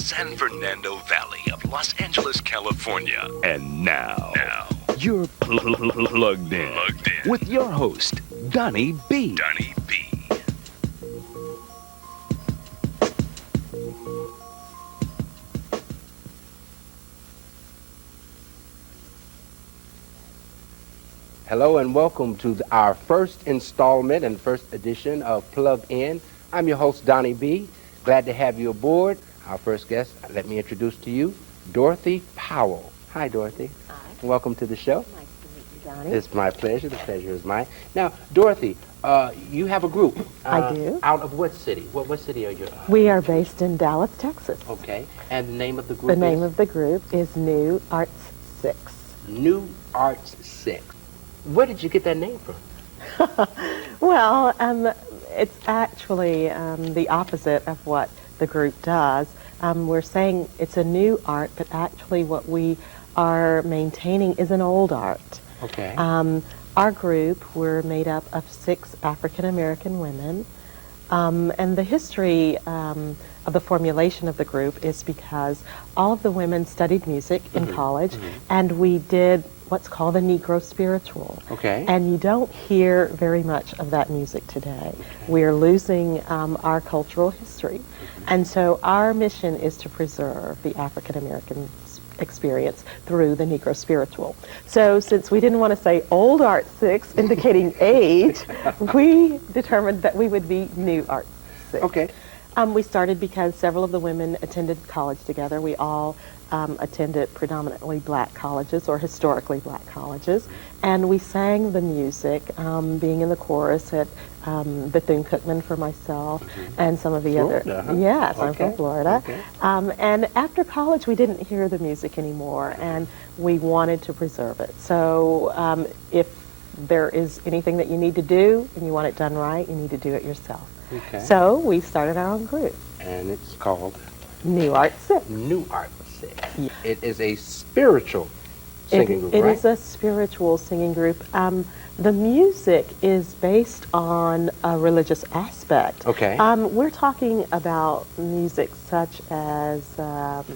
San Fernando Valley of Los Angeles, California. And now you're plugged in with your host, Donnie Bee. Donnie Bee. Hello and welcome to our first installment and first edition of Plug In. I'm your host, Donnie Bee. Glad to have you aboard. Our first guest, let me introduce to you, Dorothy Powell. Hi, Dorothy. Hi. Welcome to the show. Nice to meet you, Donnie. It's my pleasure. The pleasure is mine. Now, Dorothy, you have a group. I do. Out of what city? What city are you? We are based in Dallas, Texas. Okay. And the name of the group The name of the group is New Arts 6. New Arts 6. Where did you get that name from? Well, it's actually the opposite of what the group does. We're saying it's a new art, but actually what we are maintaining is an old art. Okay. Our group, we're made up of 6 African-American women, and the history of the formulation of the group is because all of the women studied music in college, and we did what's called the Negro Spiritual. Okay. And you don't hear very much of that music today. Okay. We're losing our cultural history. And so our mission is to preserve the African American experience through the Negro Spiritual. So since we didn't want to say Old Art 6, indicating age, we determined that we would be New Art 6. Okay. We started because several of the women attended college together. We all attended predominantly black colleges or historically black colleges, and we sang the music, being in the chorus at Bethune-Cookman for myself and some of the Florida, other. huh? Yes, Okay. I'm from Florida. Okay. And after college, we didn't hear the music anymore, and we wanted to preserve it. So if there is anything that you need to do and you want it done right, you need to do it yourself. Okay. So we started our own group. And it's called New Art 6. New Art 6. Yeah. It is a spiritual singing group, It right? is a spiritual singing group. The music is based on a religious aspect. Okay. We're talking about music such as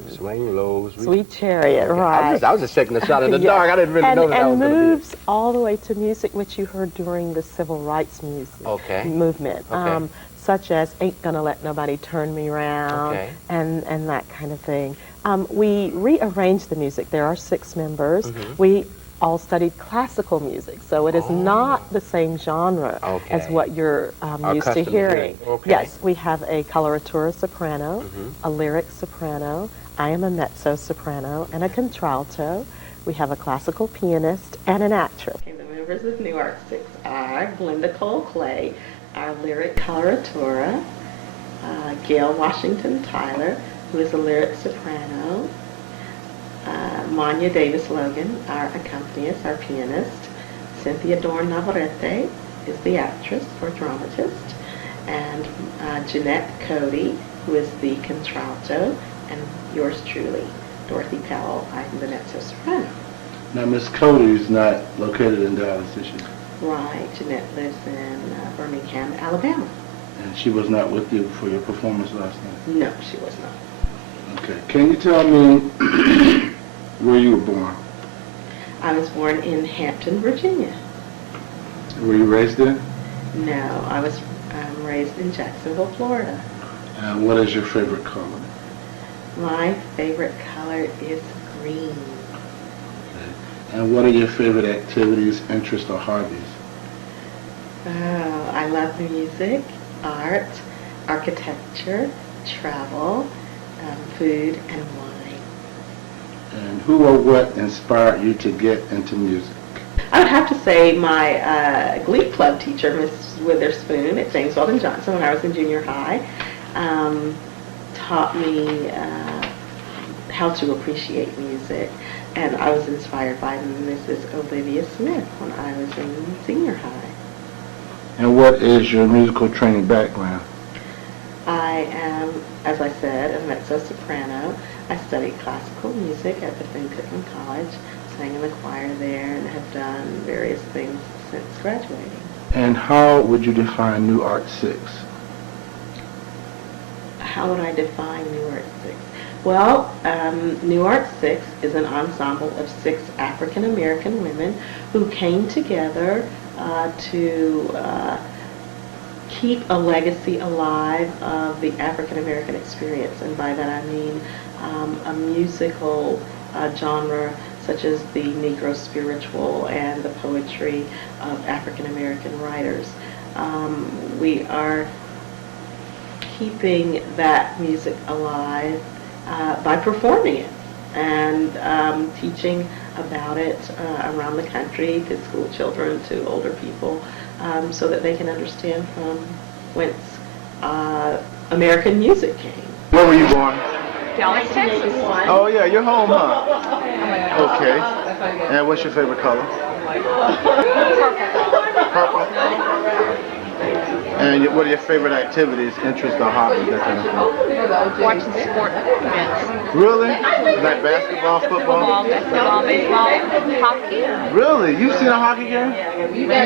Swing low, Sweet Chariot, Okay. right. I was just taking a shot in the Yeah. dark. I didn't really know that and was going to be. moves all the way to music which you heard during the civil rights music movement. Okay. Such as Ain't Gonna Let Nobody Turn Me Round, Okay. and that kind of thing. We rearranged the music. There are 6 members. We all studied classical music, so it is not the same genre as what you're used to hearing. Okay. Yes, we have a coloratura soprano, a lyric soprano, I am a mezzo soprano, and a contralto. We have a classical pianist and an actress. Okay, the members of New Art 6 are Glenda Cole Clay, our lyric coloratura, Gail Washington Tyler, who is a lyric soprano, Monya Davis Logan, our accompanist, our pianist, Cynthia Dorn Navarrete is the actress or dramatist, and Jeanette Cody, who is the contralto, and yours truly, Dorothy Powell, I'm the mezzo soprano. Now, Miss Cody is not located in Dallas, is she? Right, Jeanette lives in Birmingham, Alabama. And she was not with you for your performance last night? No, she was not. Okay. Can you tell me where you were born? I was born in Hampton, Virginia. Were you raised there? No, I was raised in Jacksonville, Florida. And what is your favorite color? My favorite color is green. Okay. And what are your favorite activities, interests, or hobbies? Oh, I love music, art, architecture, travel, food, and wine. And who or what inspired you to get into music? I would have to say my Glee Club teacher, Miss Witherspoon at James Weldon Johnson, when I was in junior high, taught me how to appreciate music, and I was inspired by Mrs. Olivia Smith when I was in senior high. And what is your musical training background? I am, as I said, a mezzo-soprano. I studied classical music at Bethune-Cookman College, sang in the choir there, and have done various things since graduating. And how would you define New Art 6? How would I define New Art 6? Well, New Art 6 is an ensemble of 6 African American women who came together to keep a legacy alive of the African American experience, and by that I mean a musical genre such as the Negro Spiritual and the poetry of African American writers. We are keeping that music alive by performing it and teaching about it around the country to school children, to older people, so that they can understand from whence American music came. Where were you born? Dallas, Texas. Oh yeah, you're home, huh? Okay. And what's your favorite color? Purple. And what are your favorite activities, interests, or hobbies, that kind of thing? Watching sport events. Really? Like basketball, football? Basketball, baseball, hockey. Really? You've seen a hockey game?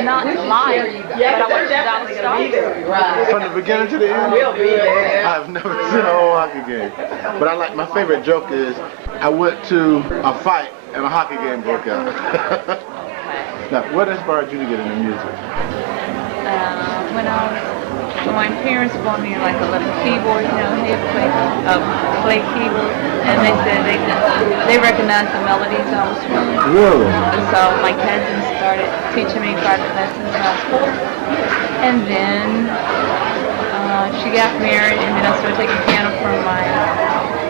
Not live, but I watched the Dallas Stars. From the beginning to the end? I've never seen a whole hockey game. But my favorite joke is, I went to a fight and a hockey game broke out. Now, what inspired you to get into music? When my parents bought me like a little keyboard, you know, they play keyboard, and they said they recognized the melodies I was strumming. Really? And so my cousins started teaching me private lessons when I was 4. And then she got married, and then I started taking piano from my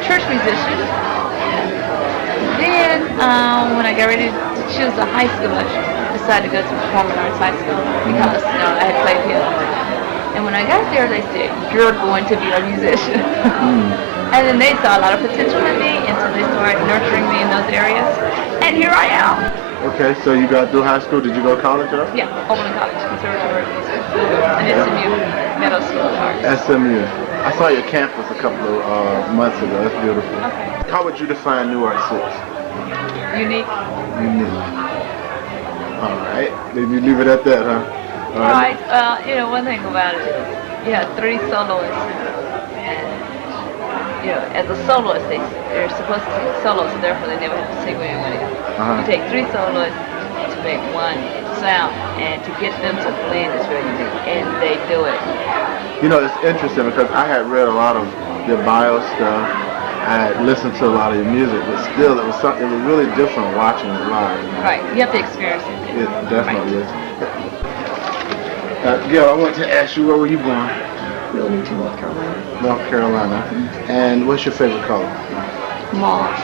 church musician. Then when I got ready to choose a high school, I decided to go to performing arts high school because I had played piano. And when I got there, they said, "You're going to be a musician." And then they saw a lot of potential in me, and so they started nurturing me in those areas. And here I am. Okay, so you got through high school. Did you go to college, huh? Yeah, Oberlin College, Conservatory, and SMU, Meadow School of Arts. SMU. I saw your campus a couple of months ago. That's beautiful. Okay. How would you define New Art 6? Unique. Unique. All right. Then you leave it at that, huh? All right. You know, one thing about it is you have 3 soloists. And, you know, as a soloist, they're supposed to sing solos, so therefore they never have to sing with anyone else. You take 3 soloists to make one sound, and to get them to blend is very unique, and they do it. You know, it's interesting because I had read a lot of your bio stuff. I had listened to a lot of your music, but still, it was really different watching it live. Right. You have to experience it. It definitely is. Gail, I want to ask you, where were you born? Wilmington, North Carolina. North Carolina. And what's your favorite color? Mauve.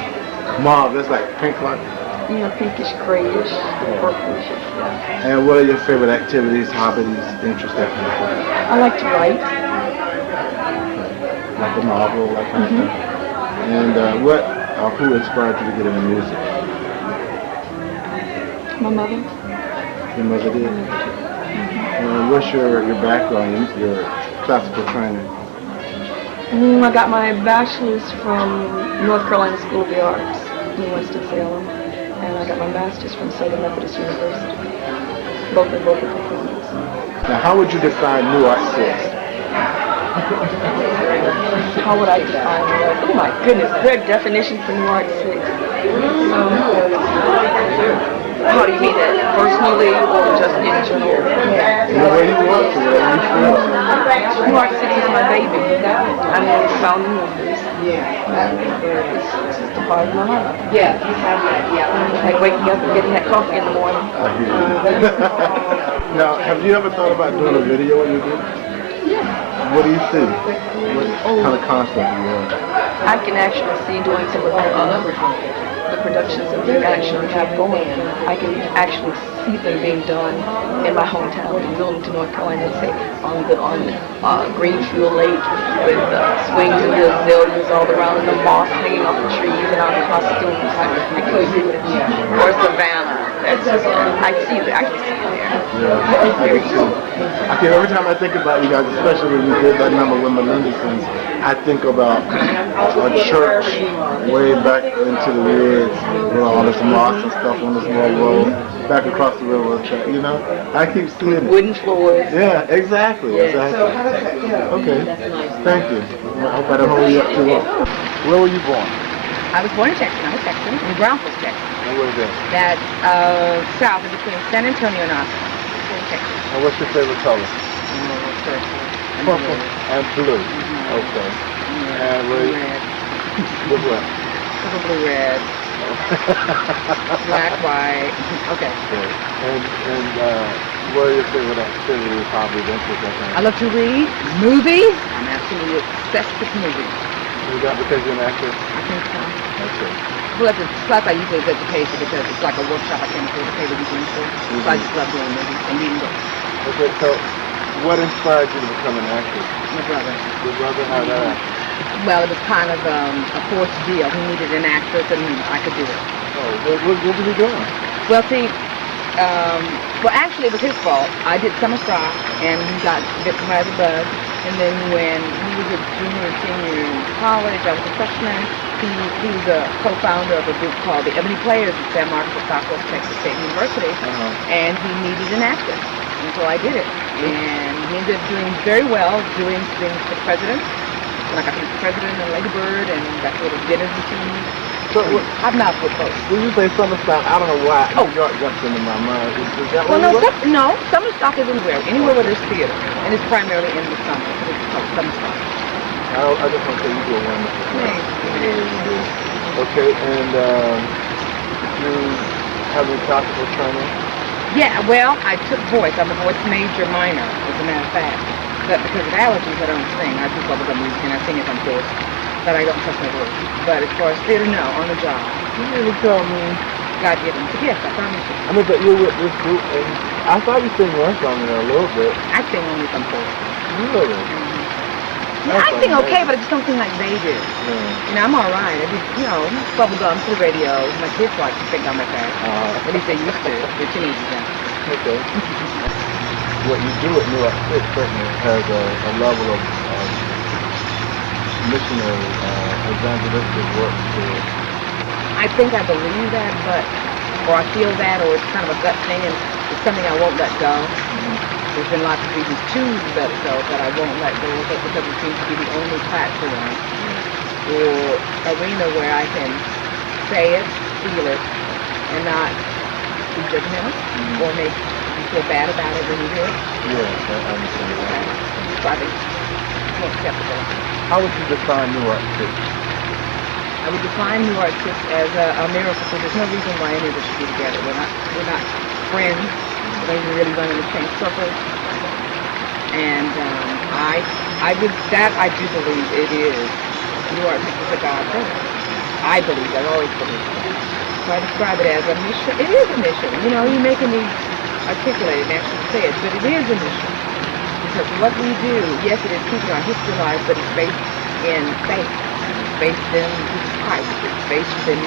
Mauve, that's like pink like? You know, pinkish, grayish, purplish. Yeah. And what are your favorite activities, hobbies, interests, that kind of thing? I like to write. Like a novel, like that. And who inspired you to get into music? My mother. Your mother did? And what's your background, your classical training? I got my bachelor's from North Carolina School of the Arts in Winston-Salem, and I got my master's from Southern Methodist University, both in vocal performance. Now, how would you define New Art 6? How would I define it? Oh my goodness, their definition for New Art 6. How do you mean that? Personally or just in general? The way you want to, whatever you feel. New Art 6 is my baby. I'm one of the founding members. It's just a part of my life. Yeah, you have that, yeah. Like waking up and getting that coffee in the morning. Now, have you ever thought about doing a video when you do? Yeah. What do you see? What kind of concept do you have? I can actually see doing some of the productions that we actually have going. I can actually see them being done in my hometown in Wilmington, North Carolina, say on Greenfield Lake with swings and the azaleas all around and the moss hanging off the trees and our costumes. I can see it. Or Savannah. That's just, I see it. I can see it there. Yeah, every time I think about you guys, especially when you did that number with Melinda sings, I think about a church way back into the woods, all this moss and stuff on this little road. back across the railroad track, you know? I keep seeing it. Wooden floors. Yeah, exactly, exactly. So how does that go? Okay, That's nice. thank you. I hope I don't hold you up too long. Where were you born? I was born in Texas. I'm a Texan, in Brownfield, Texas. And where is that? That's south in between San Antonio and Austin. Texas. And what's your favorite color? Purple. And blue. Okay. And Red. with what? Purple, blue, red. Black, white. Okay. Okay. And what are your favorite activities, hobbies, interests? I love to read movies. I'm absolutely obsessed with movies. Is that because you're an actor? I think so. Okay. Well, plus I use it as education because it's like a workshop I can't afford to pay the weekend for. So I just love doing movies and reading books. Okay, so what inspired you to become an actress? My brother. Your brother? How that? Well, it was kind of a forced deal. He needed an actress and I could do it. Oh, what was he doing? Well, see, actually it was his fault. I did summer stock and he got bitten by the bug. And then when he was a junior and senior in college, I was a freshman. He was a co-founder of a group called the Ebony Players at San Marcos at Southwest Texas State University. And he needed an actress. And so I did it. And he ended up doing very well, doing things for the president. And I got to be the president and Lady Bird and got to go to dinners and things. So, I'm not with folks. When you say summer stock, I don't know why New York jumps into my mind. Is that Well, what no, summer stock is anywhere where there's theater. And it's primarily in the summer. So it's called summer stock. I just want to say you do a wonderful job. Thanks. Okay, and did you have any classical training? Yeah, well, I took voice. I'm a voice major minor, as a matter of fact. But because of allergies, I don't sing. I do bubblegum music and I sing if I'm forced. But I don't touch my voice. But as far as theater, no, on the job. You really tell me. God given. Yes, I promise you. I mean, but you're with this group, and I thought you sang one song in there a little bit. I sing only if I'm forced. Really? Yeah, I sing okay, but I just don't sing like they do. Yeah. You know, I'm all right. I do, bubblegum to the radio. My kids like to think I'm okay. At least they used to. They're teenagers now. Okay. What you do at New York State certainly has a level of missionary, evangelistic work to it. I think I believe that, or I feel that, or it's kind of a gut thing, and it's something I won't let go. There's been lots of reasons to let it go, but I won't let go of it because it seems to be the only platform or arena where I can say it, feel it, and not be judgmental or make you feel bad about it when you hear it. Yes, I understand that. So I think it's more acceptable. How would you define New York State? I would define New York just as a miracle, because there's no reason why any of us should be together. We're not friends. We don't even really run in the same circles. And I do believe it is. New York is a God thing. I believe. I've always believed that. So I describe it as a mission. It is a mission. You know, you're making me articulate it and actually say it, but it is a mission. Because what we do, yes, it is keeping our history alive, but it's based in faith. It's based in Jesus Christ. It's based in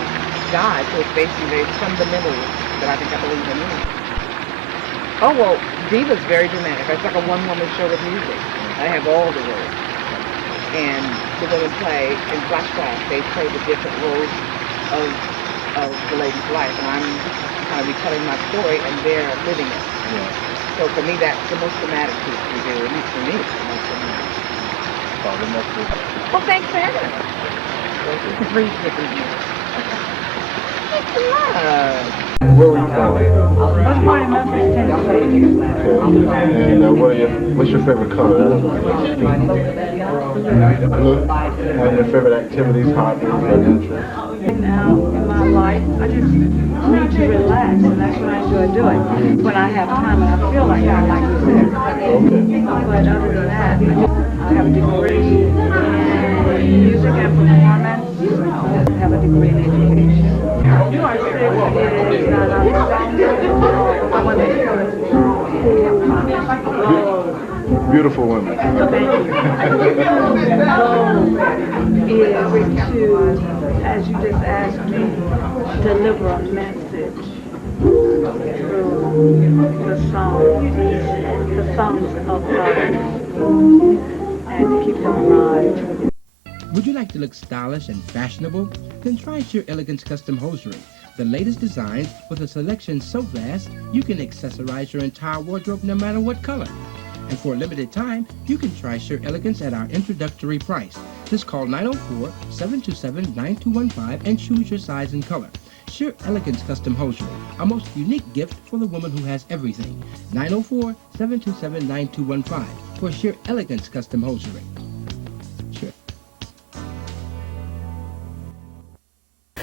God. So it's based in very fundamental that I think I believe in. Oh, well, Diva's very dramatic. It's like a one-woman show with music. I have all the roles. And the women play, in flashback, they play the different roles of the lady's life. And I'm kind of retelling my story, and they're living it. Yeah. So for me, that's the most dramatic piece we do, at least for me. It's the most dramatic. Well, thanks for having us. Thank you. Where were you from? I was born in Memphis, Tennessee. And what's your favorite color? Blue. What are your favorite activities, hobbies, and interests? Now, in my life, I just need to relax, and that's what I enjoy doing. When I have time and I feel like it, I like to sit. Okay. But other than that, I have a degree in music and performance. I have a degree in education. New York City is Beautiful women. Is to, as you just asked me, deliver a message through the songs of God, and keep them alive. Would you like to look stylish and fashionable? Then try Sheer Elegance Custom Hosiery. The latest designs with a selection so vast, you can accessorize your entire wardrobe no matter what color. And for a limited time, you can try Sheer Elegance at our introductory price. Just call 904-727-9215 and choose your size and color. Sheer Elegance Custom Hosiery, a most unique gift for the woman who has everything. 904-727-9215 for Sheer Elegance Custom Hosiery. Sure.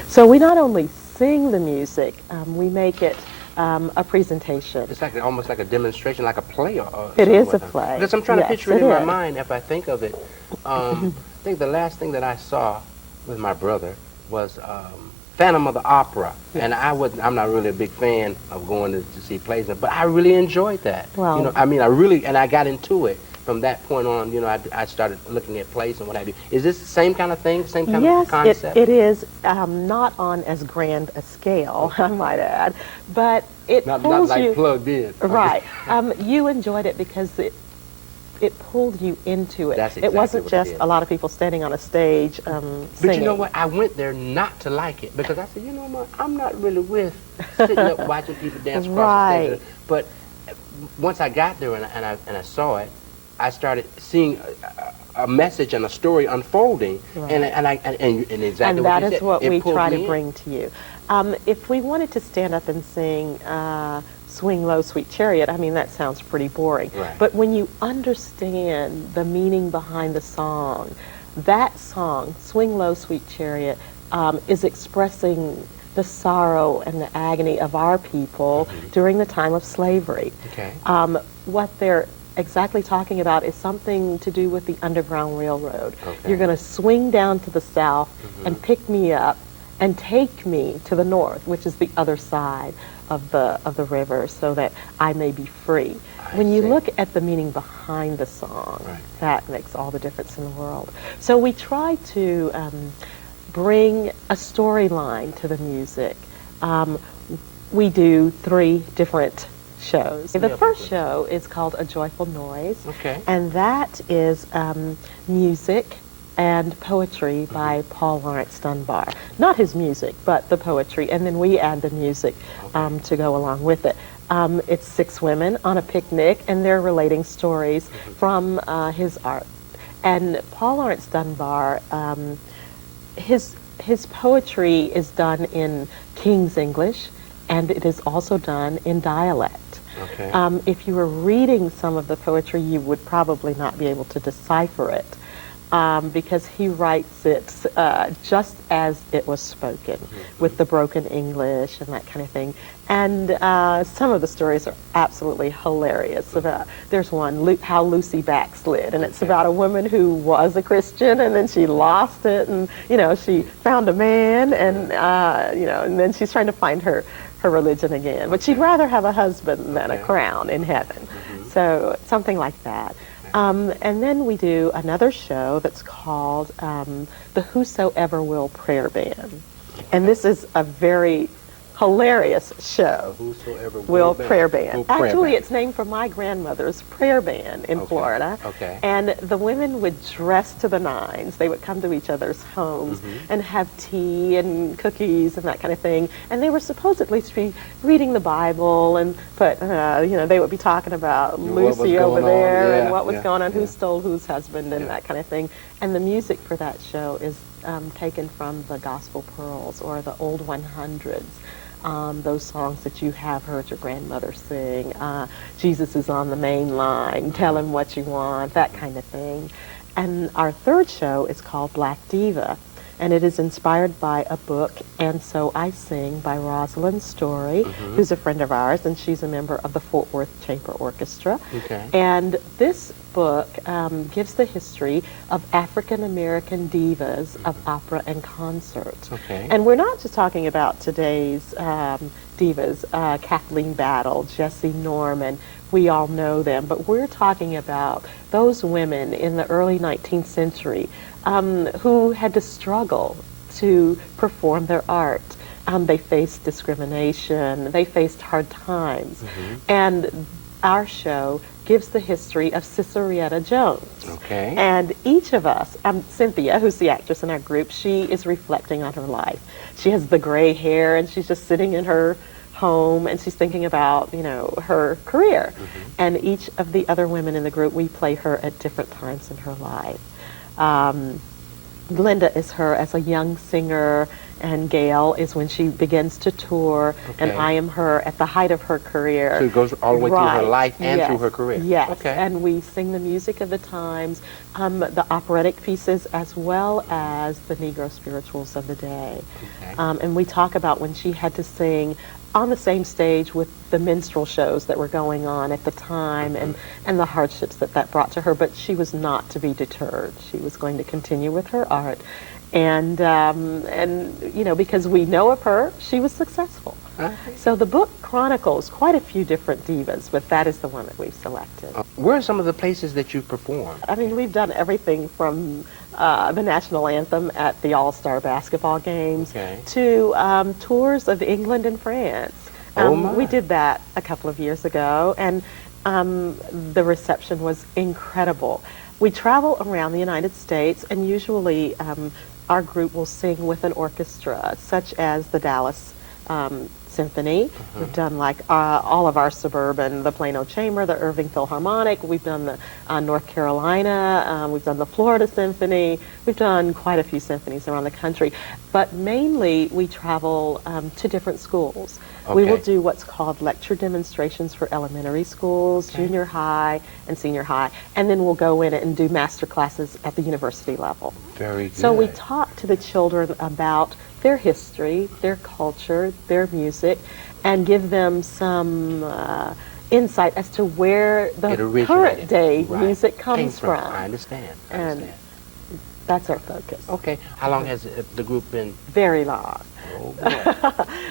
So we not only sing the music, we make it a presentation. It's like almost like a demonstration, like a play. It is a play. Because I'm trying to Yes, picture it in it my is. mind if I think of it. I think the last thing that I saw with my brother was Phantom of the Opera. Yes. And I'm not really a big fan of going to see plays, but I really enjoyed that. Well, you know, I got into it. From that point on, you know, I started looking at plays and what have you. Is this the same kind of thing, same kind of concept? Yes, it is not on as grand a scale, I might add, but it Not pulls like you. Plugged In. Right. You enjoyed it because it pulled you into it. That's It exactly wasn't what it just did. a lot of people standing on a stage singing. But you know what? I went there not to like it because I said, you know what? I'm not really with sitting up watching people dance across the Right. stage. But once I got there and I saw it, I started seeing a message and a story unfolding, Right. and exactly And what that you is said. what It we pulled try me to in. bring to you. If we wanted to stand up and sing Swing Low, Sweet Chariot, I mean, that sounds pretty boring. Right. But when you understand the meaning behind the song, that song, Swing Low, Sweet Chariot, is expressing the sorrow and the agony of our people during the time of slavery. Okay. What they're exactly talking about is something to do with the Underground Railroad. Okay. You're going to swing down to the south and pick me up and take me to the north, which is the other side of the river, so that I may be free. When you see. look at the meaning behind the song, Right. that makes all the difference in the world. So we try to bring a storyline to the music. We do 3 different shows. The first show is called A Joyful Noise, Okay. and that is music and poetry by Paul Laurence Dunbar. Not his music, but the poetry, and then we add the music to go along with it. It's 6 women on a picnic, and they're relating stories from his art. And Paul Laurence Dunbar, his poetry is done in King's English, and it is also done in dialect. Okay. If you were reading some of the poetry, you would probably not be able to decipher it, because he writes it just as it was spoken, with the broken English and that kind of thing. And some of the stories are absolutely hilarious. There's one, How Lucy Backslid, and it's about a woman who was a Christian, and then she lost it, and she found a man, and and then she's trying to find her religion again. But she'd rather have a husband than a crown in heaven. So something like that. And then we do another show that's called the Whosoever Will Prayer Band. And this is a very hilarious show. Whosoever Will Prayer Band. Will Prayer Actually, Band. it's named for my grandmother's prayer band in Florida. Okay. And the women would dress to the nines. They would come to each other's homes and have tea and cookies and that kind of thing. And they were supposedly to be reading the Bible, but they would be talking about What was Lucy over going on, there and yeah, what was yeah, going on, who yeah. stole whose husband and that kind of thing. And the music for that show is taken from the Gospel Pearls or the Old 100s. Those songs that you have heard your grandmother sing, Jesus is on the main line, tell him what you want, that kind of thing. And our third show is called Black Diva, and it is inspired by a book, And So I Sing, by Rosalind Story, who's a friend of ours, and she's a member of the Fort Worth Chamber Orchestra. Okay. And this book gives the history of African-American divas of opera and concert. Okay. And we're not just talking about today's divas, Kathleen Battle, Jessie Norman, we all know them, but we're talking about those women in the early 19th century who had to struggle to perform their art. They faced discrimination, they faced hard times. And our show gives the history of Cicerietta Jones. Okay. And each of us, Cynthia, who's the actress in our group, she is reflecting on her life. She has the gray hair, and she's just sitting in her home, and she's thinking about, her career. And each of the other women in the group, we play her at different times in her life. Glenda is her as a young singer, and Gail is when she begins to tour, and I am her at the height of her career. So it goes all the way through her life and Yes. through her career. Yes, Okay. and we sing the music of the times, the operatic pieces, as well as the Negro Spirituals of the day. Okay. And we talk about when she had to sing on the same stage with the minstrel shows that were going on at the time, and the hardships that brought to her, but she was not to be deterred. She was going to continue with her art. And because we know of her, she was successful. So the book chronicles quite a few different divas, but that is the one that we've selected. Where are some of the places that you've performed? I mean, we've done everything from the national anthem at the All-Star basketball games to tours of England and France. We did that a couple of years ago, and the reception was incredible. We travel around the United States, and usually our group will sing with an orchestra, such as the Dallas Symphony. We've done all of our suburban, the Plano Chamber, the Irving Philharmonic. We've done the North Carolina. We've done the Florida Symphony. We've done quite a few symphonies around the country. But mainly we travel to different schools. We will do what's called lecture demonstrations for elementary schools, junior high, and senior high. And then we'll go in and do master classes at the university level. Very good. So we talk to the children about their history, their culture, their music, and give them some insight as to where the current day music comes from. I understand. And that's our focus. Okay. How long has the group been? Very long. Oh, boy.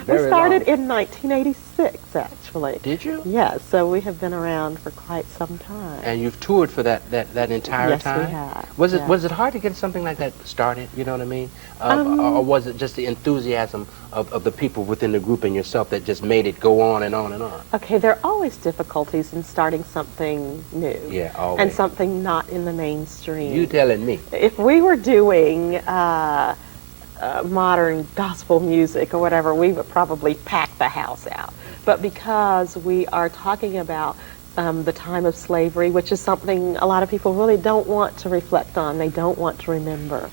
We started in 1986, actually. Did you? Yes, so we have been around for quite some time. And you've toured for that entire time? Yes, we have. Was it hard to get something like that started, you know what I mean? Or was it just the enthusiasm of the people within the group and yourself that just made it go on and on and on? Okay, there are always difficulties in starting something new. Yeah, always. And something not in the mainstream. You telling me. If we were doing modern gospel music or whatever, we would probably pack the house out. But because we are talking about the time of slavery, which is something a lot of people really don't want to reflect on, they don't want to remember,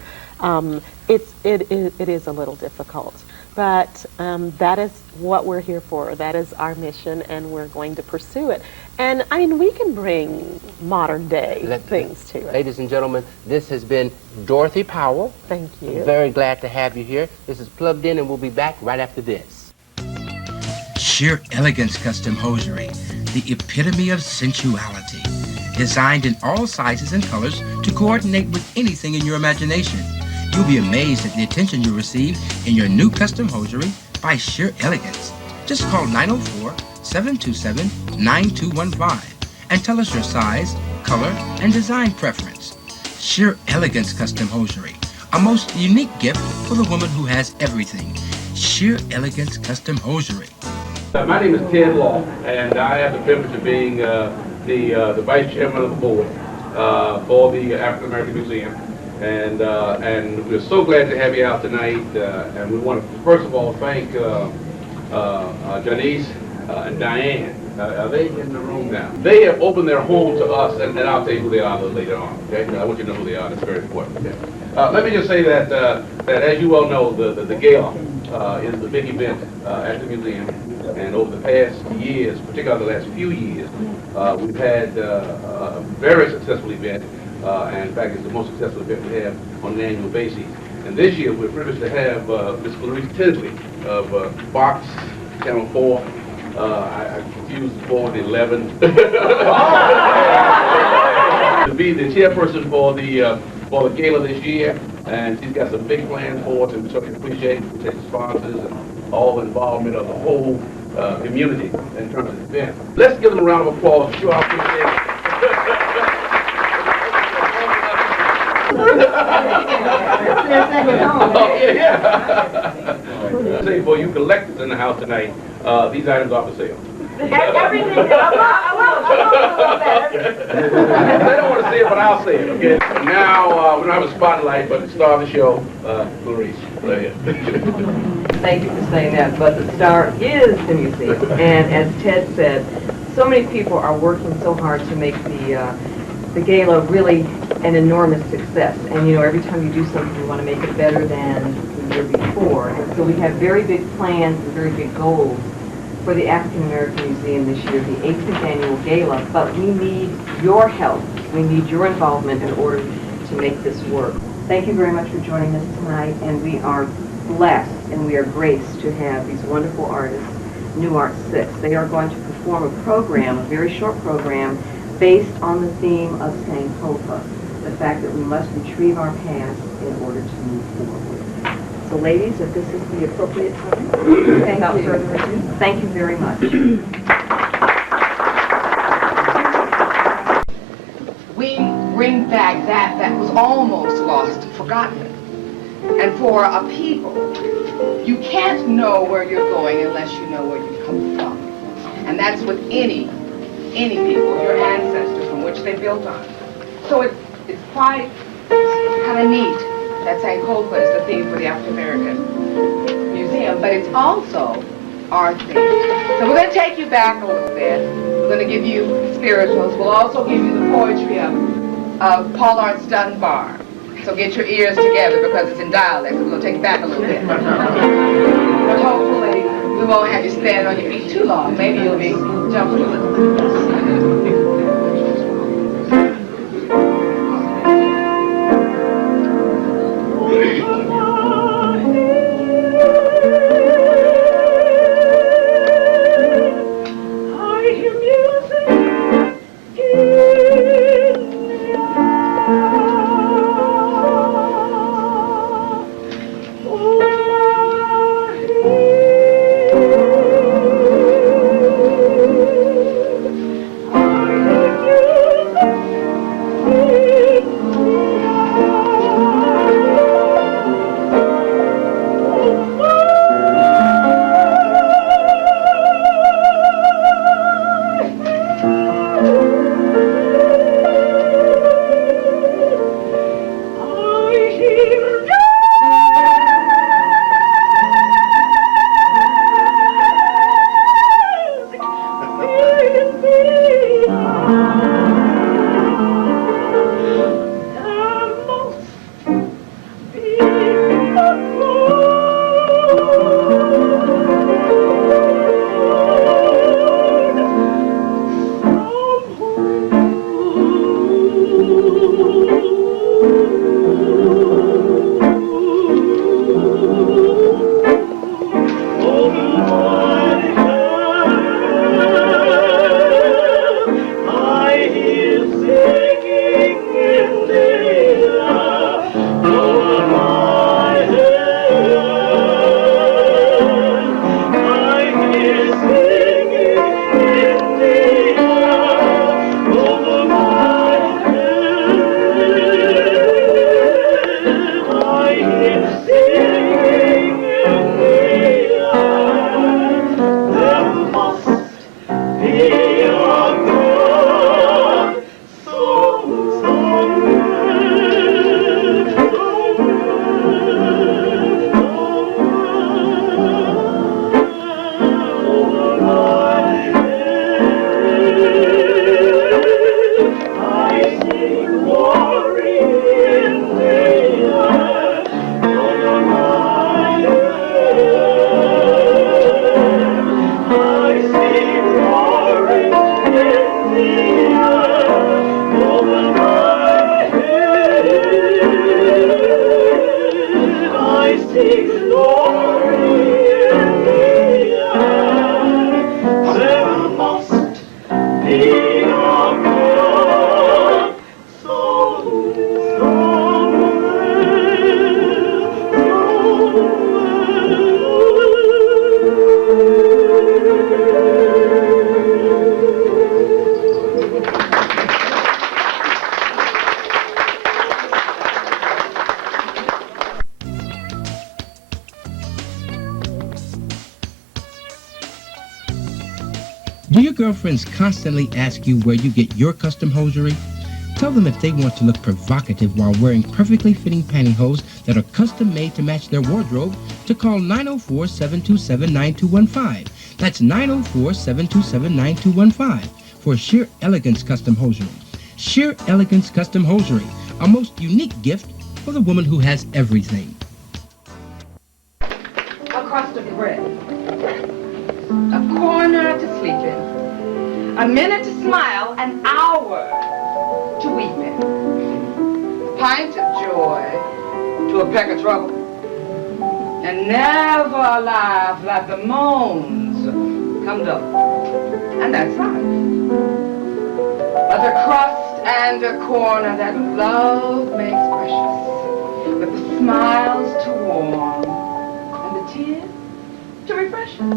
it is a little difficult. But that is what we're here for. That is our mission, and we're going to pursue it. And, I mean, we can bring modern-day things to it. Ladies and gentlemen, this has been Dorothy Powell. Thank you. Very glad to have you here. This is Plugged In, and we'll be back right after this. Sheer Elegance Custom Hosiery, the epitome of sensuality. Designed in all sizes and colors to coordinate with anything in your imagination. You'll be amazed at the attention you'll receive in your new custom hosiery by Sheer Elegance. Just call 904-727-9215 and tell us your size, color, and design preference. Sheer Elegance Custom Hosiery, a most unique gift for the woman who has everything. Sheer Elegance Custom Hosiery. My name is Ted Law, and I have the privilege of being the vice chairman of the board for the African American Museum. And we're so glad to have you out tonight. And we want to, first of all, thank Janice and Diane. Are they in the room now? They have opened their home to us, and I'll tell you who they are a little later on. Okay? I want you to know who they are. That's very important. Okay? Let me just say that, as you well know, the gala is the big event at the museum. And over the past years, particularly the last few years, we've had a very successful event. And in fact, it's the most successful event we have on an annual basis. And this year, we're privileged to have Ms. Clarice Tinsley of Fox, Channel 4. I confused the 4 and the 11. To be the chairperson for the gala this year. And she's got some big plans for us, and we certainly appreciate the sponsors and all the involvement of the whole community in terms of the event. Let's give them a round of applause. Sure, I appreciate it. Say for you collectors in the house tonight, these items are for sale. Everything. I will a little bit. They don't want to see it, but I'll say it, okay? Now, we don't have a spotlight, but the star of the show, Clarice. Right here. Thank you for saying that, but the star is the museum. And as Ted said, so many people are working so hard to make the gala really an enormous success. And you know, every time you do something, you want to make it better than the year before. And so we have very big plans and very big goals for the African American Museum this year, the 85th annual gala. But we need your help. We need your involvement in order to make this work. Thank you very much for joining us tonight, and we are blessed and we are graced to have these wonderful artists, New Art 6. They are going to perform a program, a very short program, based on the theme of Sankofa, the fact that we must retrieve our past in order to move forward. So ladies, if this is the appropriate time, without further ado, thank you very much. We bring back that was almost lost, forgotten. And for a people, you can't know where you're going unless you know where you come from. And that's with any people, your ancestors from which they built on. So it's quite kind of neat that Sankofa is the theme for the African American Museum, but it's also our theme. So we're going to take you back a little bit. We're going to give you spirituals. We'll also give you the poetry of Paul Laurence Dunbar. So get your ears together because it's in dialect, so we're going to take it back a little bit. But hopefully we won't have you stand on your feet too long. Maybe you'll be jumping a little bit. Do your girlfriends constantly ask you where you get your custom hosiery? Tell them if they want to look provocative while wearing perfectly fitting pantyhose that are custom made to match their wardrobe to call 904-727-9215. That's 904-727-9215 for Sheer Elegance Custom Hosiery. Sheer Elegance Custom Hosiery, a most unique gift for the woman who has everything. A crust of bread, a corner to sleep in, a minute to smile, an hour to weep in, a pint of joy to a peck of trouble, and never a laugh like the moans come double. And that's life. But the crust and a corner that love makes precious, with the smiles to warm and the tears to refresh us.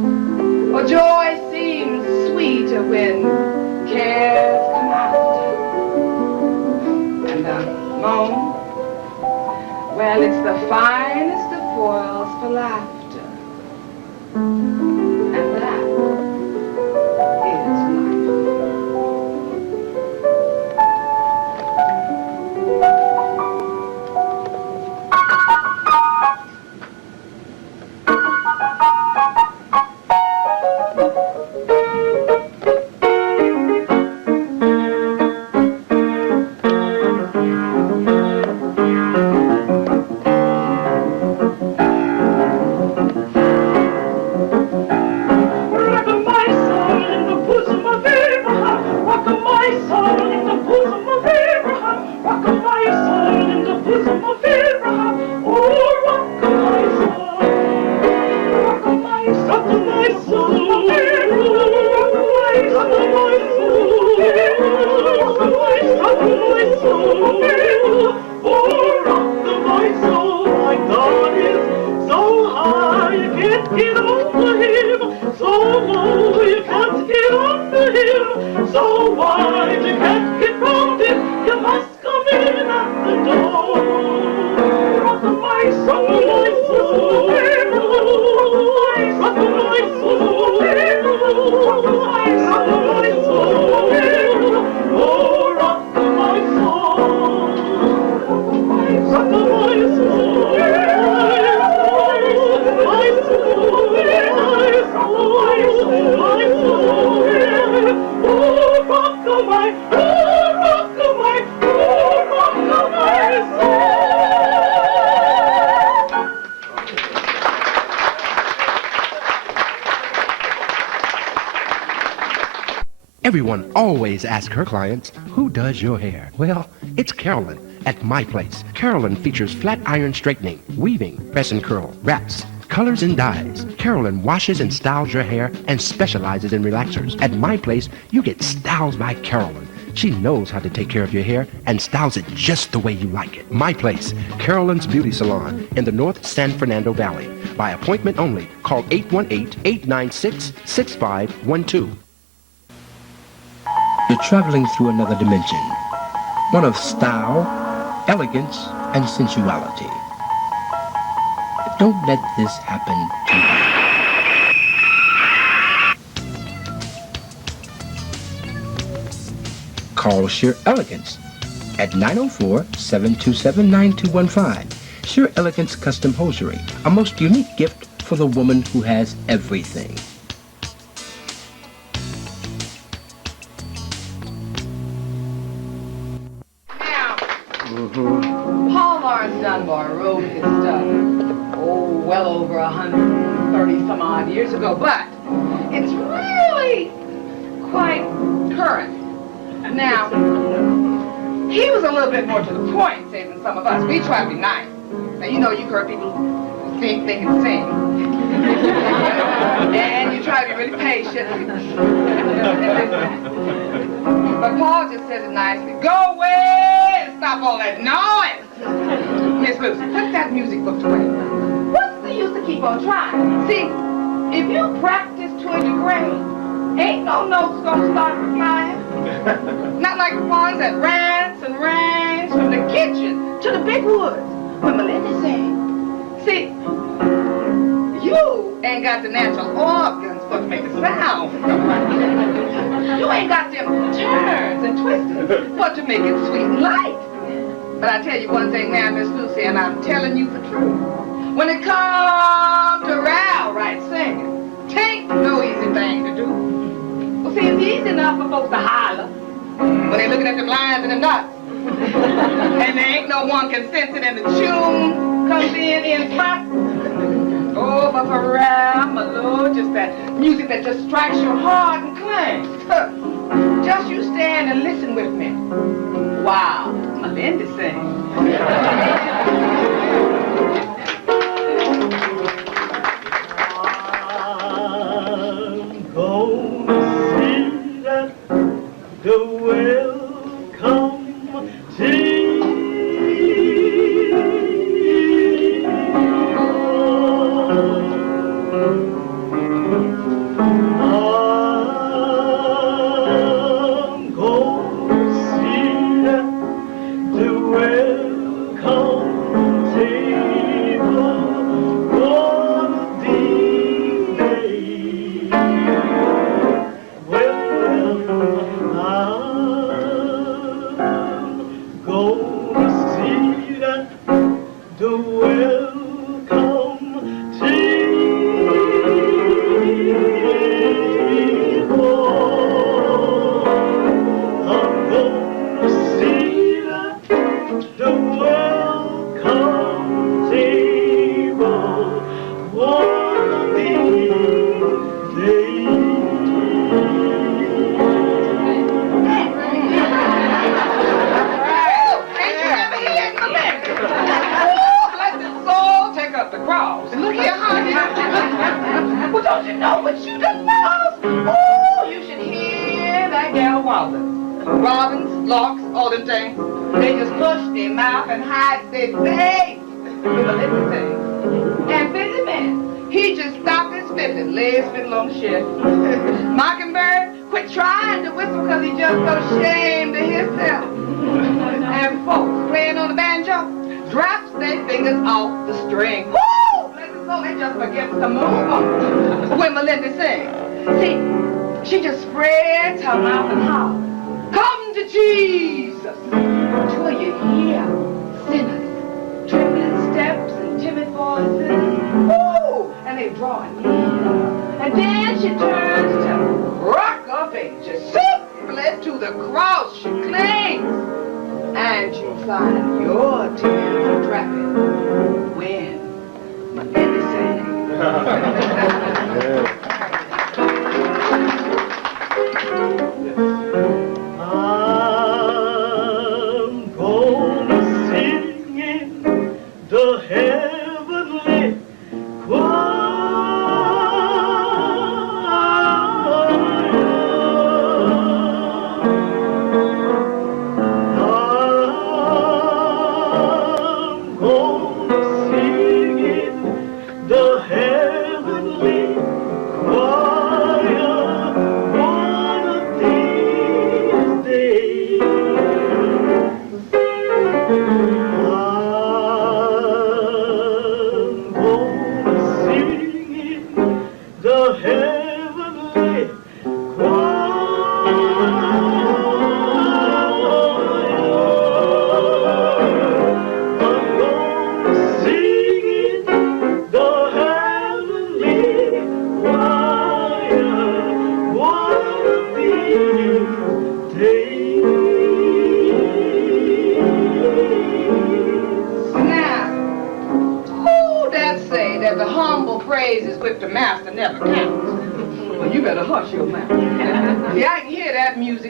For joy seems sweeter when cares come after. And the moan, well, it's the finest of foils for laughter. And that is life. Everyone always asks her clients, who does your hair? Well, it's Carolyn at My Place. Carolyn features flat iron straightening, weaving, press and curl, wraps, colors and dyes. Carolyn washes and styles your hair and specializes in relaxers. At My Place, you get styles by Carolyn. She knows how to take care of your hair and styles it just the way you like it. My Place, Carolyn's Beauty Salon in the North San Fernando Valley. By appointment only, call 818-896-6512. You're traveling through another dimension, one of style, elegance, and sensuality. Don't let this happen to you. Call Sheer Elegance at 904-727-9215. Sheer Elegance Custom Hosiery, a most unique gift for the woman who has everything. Paul Lawrence Dunbar wrote his stuff, well over 130 some odd years ago, but it's really quite current. Now, he was a little bit more to the point, say, than some of us. We try to be nice. Now, you know, you've heard people think they can sing. And you try to be really patient. But Paul just says it nicely. Go away and stop all that noise. Miss Lucy, put that music book away. What's the use to keep on trying? See, if you practice till your grave, ain't no notes gonna start flying. Not like the ones that rants and range from the kitchen to the big woods when Melinda sings. See, you ain't got the natural organs for to make a sound. You ain't got them turns and twists but to make it sweet and light. But I tell you one thing now, Miss Lucy, and I'm telling you for true. When it comes to right singing, tain't no easy thing to do. Well, see, it's easy enough for folks to holler when they're looking at them lines and them nuts. And there ain't no one can sense it, and the tune comes in spot. Oh, but for real, my lord, just that music that just strikes your heart and clangs. Just you stand and listen with me. Wow, Melinda sings. I'm gonna see that the welcome tea. Mockingbird, quit trying to whistle because he's just so ashamed of himself. And folks playing on the banjo drops their fingers off the string. Woo! Bless his soul, they just forget to move on when Melinda sings. See, she just spreads her mouth and hollers, "Come to Jesus!" Till you hear sinners, trembling steps and timid voices. Woo! And they drawing near. And then she turns to rock up ages, simply to the cross she clings. And you find your tears trapping when Melinda sings. I'm gonna sing in the heavenly choir.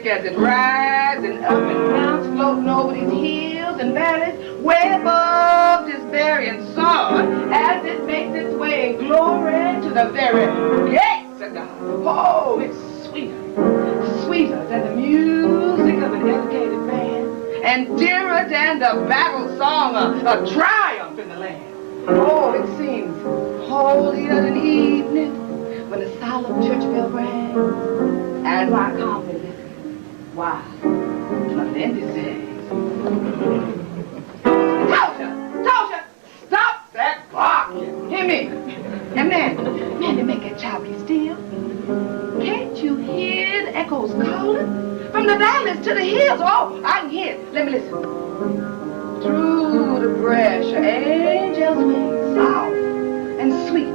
As it rides and up and rounds, floating over these hills and valleys, way above this burying sun, as it makes its way in glory to the very gates of God. Oh, it's sweeter than the music of an educated band, and dearer than the battle song of triumph in the land. Oh, it seems holier than evening when the solemn church bell rings, as I calmly listen. Why, Melinda sings. Tosha, stop that barking. Hear me. And Mandy, make that child be still. Can't you hear the echoes calling from the valleys to the hills. Oh, I can hear it. Let me listen. Through the brush, angels swing soft and sweet.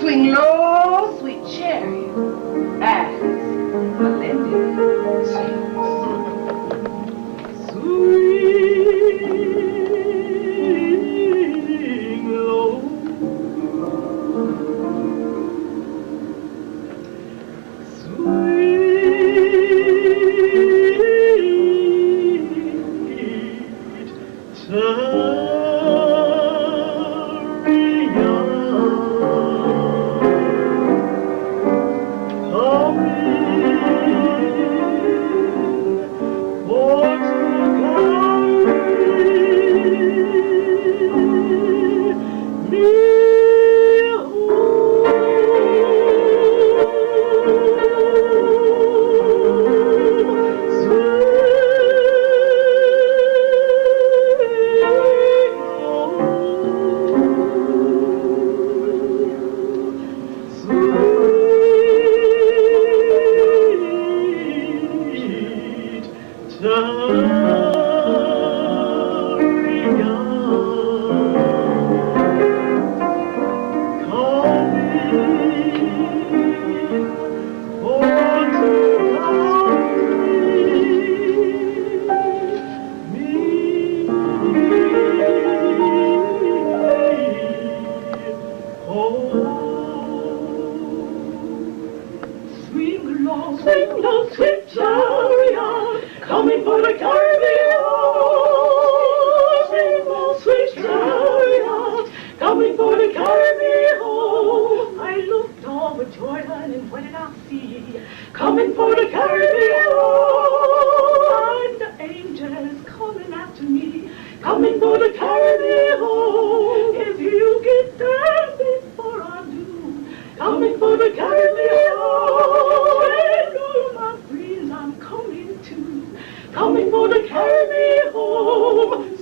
Swing low, sweet chariot, as Melinda sings.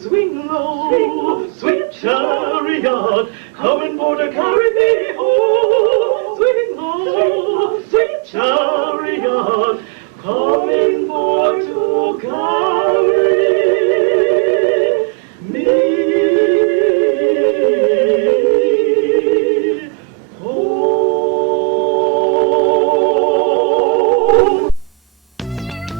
Swing low.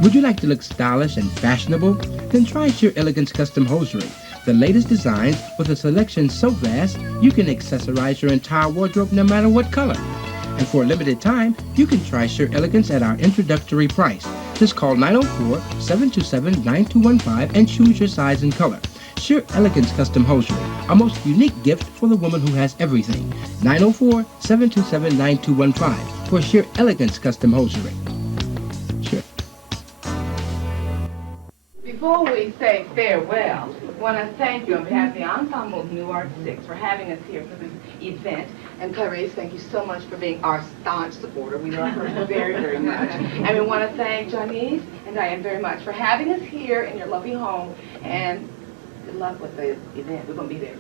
Would you like to look stylish and fashionable? Then try Sheer Elegance Custom Hosiery. The latest designs with a selection so vast, you can accessorize your entire wardrobe no matter what color. And for a limited time, you can try Sheer Elegance at our introductory price. Just call 904-727-9215 and choose your size and color. Sheer Elegance Custom Hosiery, a most unique gift for the woman who has everything. 904-727-9215 for Sheer Elegance Custom Hosiery. Before we say farewell, I want to thank you on behalf of the Ensemble of New Art 6 for having us here for this event. And Clarice, thank you so much for being our staunch supporter. We love her very, very much. And we want to thank Janice and Diane very much for having us here in your lovely home. And good luck with the event. We're going to be there.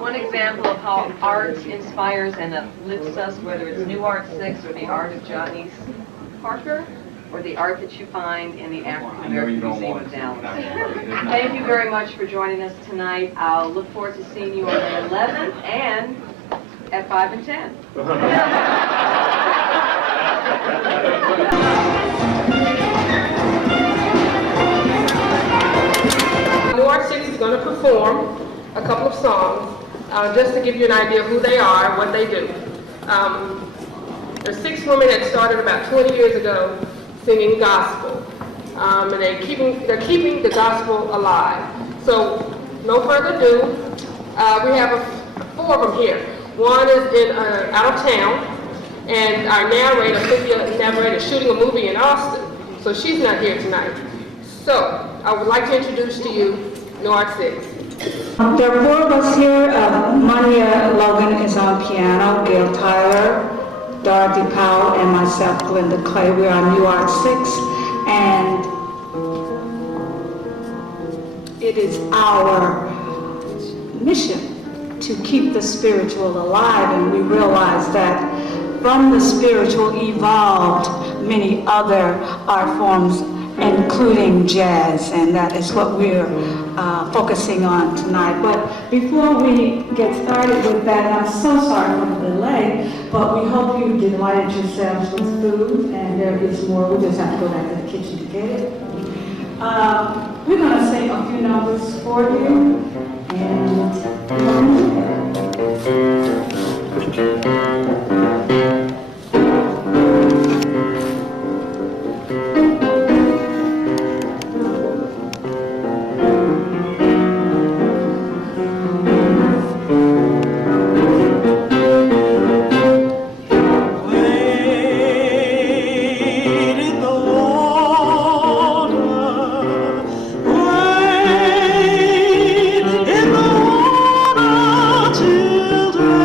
One example of how art inspires and uplifts us, whether it's New Art 6 or the art of Janice Parker, or the art that you find in the African American Museum of Dallas. Thank you very much for joining us tonight. I'll look forward to seeing you on the 11th and at 5 and 10. New Art 6 is going to perform a couple of songs, just to give you an idea of who they are, what they do. There's 6 women that started about 20 years ago singing gospel, and they're keeping the gospel alive. So, no further ado, we have 4 of them here. One is out of town, and our narrator, Cynthia, Navarrete, is shooting a movie in Austin, so she's not here tonight. So, I would like to introduce to you New Art 6. There are 4 of us here. Monya Logan is on piano, Gail Tyler, Dorothy Powell, and myself, Glenda Clay. We're on New Art 6, and it is our mission to keep the spiritual alive, and we realize that from the spiritual evolved many other art forms, including jazz, and that is what we're focusing on tonight. But before we get started with that, and I'm so sorry for the delay, but we hope you delighted yourselves with food, and there is more. We just have to go back to the kitchen to get it. We're going to sing a few numbers for you, and children.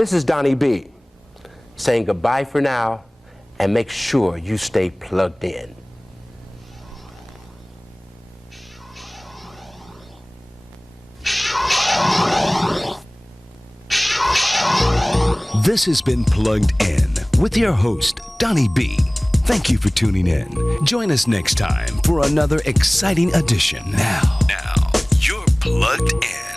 This is Donnie Bee saying goodbye for now, and make sure you stay plugged in. This has been Plugged In with your host, Donnie Bee. Thank you for tuning in. Join us next time for another exciting edition. Now, you're plugged in.